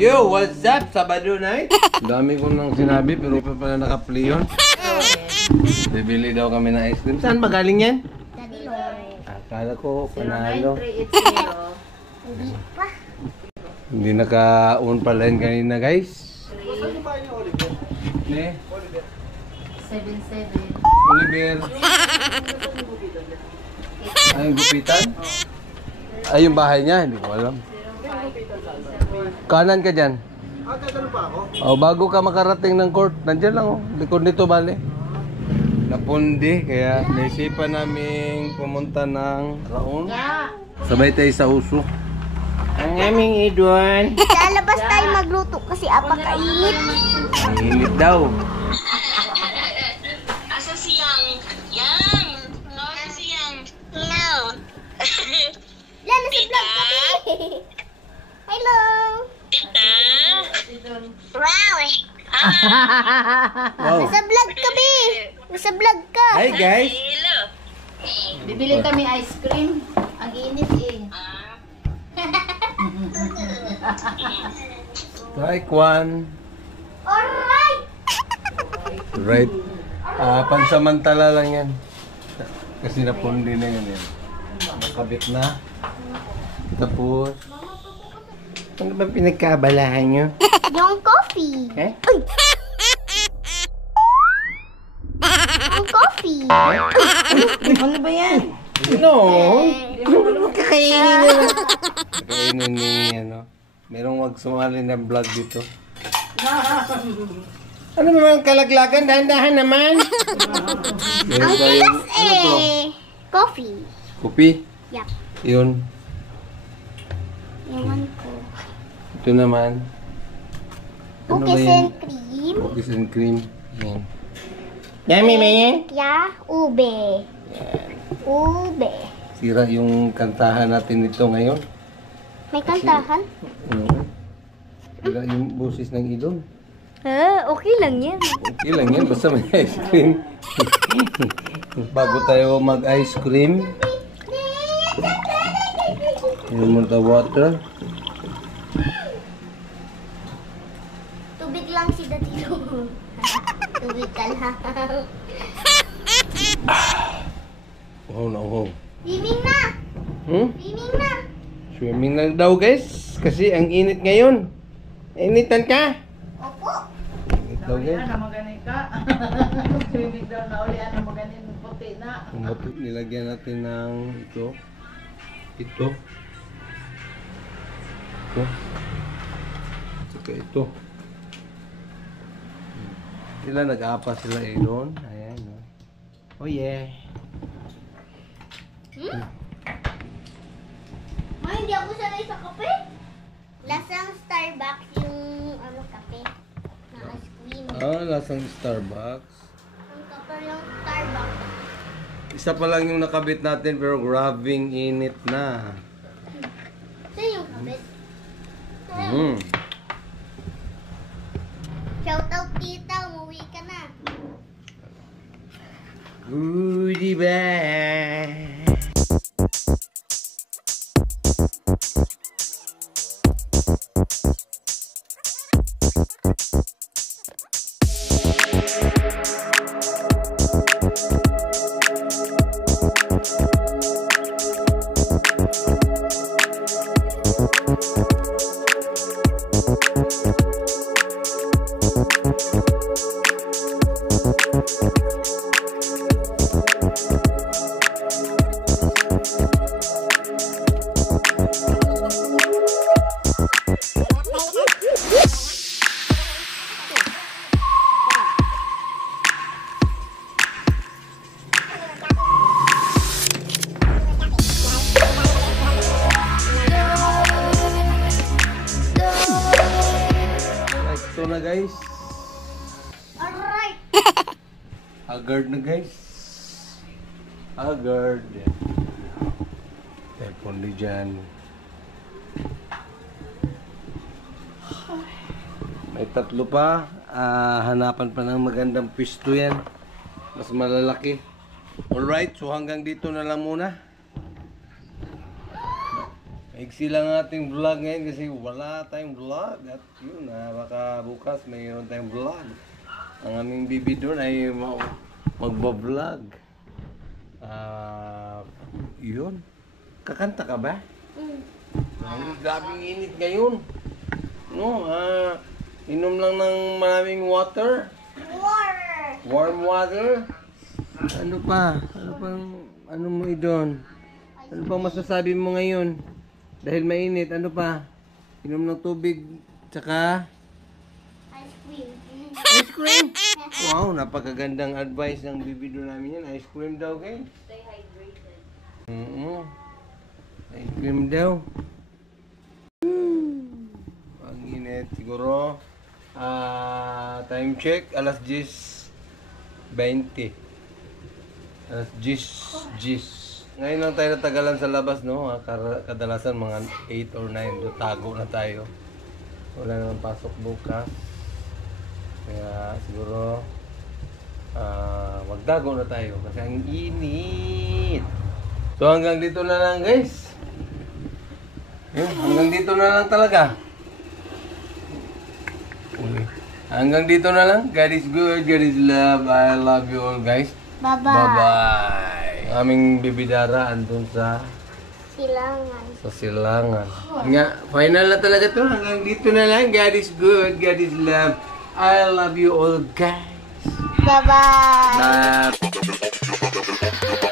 Yo, what's up? Sabado night? Dami ko nang sinabi pero pa pala naka-play yun. Bibili daw kami ng ice cream. Saan ba galing yan? Akala ko panalo. Hindi pa. Hindi naka-on pala yun kanina guys. Ne? 77. Oliver. Ay, yung gupitan? Ay, yung bahay niya? Hindi ko alam. Kanan ka dyan. Oh, bago ka makarating ng court, nandiyan lang oh. Likod nito bali. Napundi, kaya naisipan naming pumunta ng Raon. Sabay tayo sa uso. Ang aming Edwan. Sa labas tayo magluto kasi apakainit. Ang init daw. Asa siyang? Yang! No, siyang. No. Yan, nasa vlog kami. Hello. Tita? Wow. Wow. Nasa vlog kami. Nasa vlog ka. Hi guys. Hello. Bibili kami ice cream. Ang init eh. Try one. Alright. Right. Pansamantala lang yan. Kasi napundi na yan. Nakabit na. Tapos, ano ba pinagkabalahan nyo? Yung coffee. Eh? Uy. Yung coffee. Ano ba yan? No! Kakainin nyo na. Kakainin ni, ano. Merong wag sumali ng vlog dito. Ano naman kalaglagan? Dahan-dahan naman. Ang kilos coffee. Kopi? Yup. Yun. Ewan ko. Ito naman. Ano ba Cookies yan? and cream. Cookies and cream. Yan. Yummy ba yan? Yeah, ube. Ube. Sira yung kantahan natin nito ngayon. May kantahan? Sira yung boses ng idol. Okay lang yan. Okay lang yan, basta may ice cream. Bago tayo mag-ice cream, yun mo the water. Tubig lang si Datilo. Tubig ka lang. Oh no. Swimming na! Swimming na! Swimming na daw guys, kasi ang init ngayon. Initan ka? Opo. Init daw guys. Ano maganin ka? Swimming daw na uli. Ano maganin puti na? Nilagyan natin ng ito. Ito. Saka ito. Sila nag-apa sila doon. Ayan. Oh yeah. Ma, hindi ako sanay sa kape. Lasang Starbucks yung kape. Na ice cream. Lasang Starbucks. Ang kape yung Starbucks. Isa pa lang yung nakabit natin pero grabing init na. Ito yung kape. Shout out tita, umuwi ka na. Goodbye. Ito na guys. Alright. Haggard na guys. Haggard. Telepon di dyan. May tatlo pa. Hanapan pa ng magandang pwesto yan. Mas malalaki. Alright, so hanggang dito na lang muna. Maiksi lang ang ating vlog ngayon kasi wala tayong vlog. At yun, baka bukas mayroon tayong vlog. Ang aming bibi doon ay magbablog. Yun. Kakanta ka ba? Ay, grabing init ngayon. No, inom lang ng maraming water. Warm water. Ano pa? Ano mo idon? Ano pang masasabi mo ngayon? Dahil mainit, ano pa? Inom ng tubig, tsaka Ice cream. ice cream. Wow, napakagandang advice ng bibidyo namin yan. Ice cream daw, guys. Stay hydrated. Ice cream daw. Ang init siguro. Time check, alas 10:20. Alas 10:10. Ngayon lang tayo natagalan sa labas, no? Kadalasan mga 8 or 9, tago na tayo. Wala naman pasok bukas. Kaya siguro magdago na tayo kasi ang init. So hanggang dito na lang, guys. Yun, hanggang dito na lang talaga. Hanggang dito na lang. God is good, God is love. I love you all, guys. Bye-bye. Bye-bye. Aming bibidara andun sa Silangan. Nga, final na talaga to. Hanggang dito na lang. God is good, God is love. I love you all, guys. Bye-bye. Bye.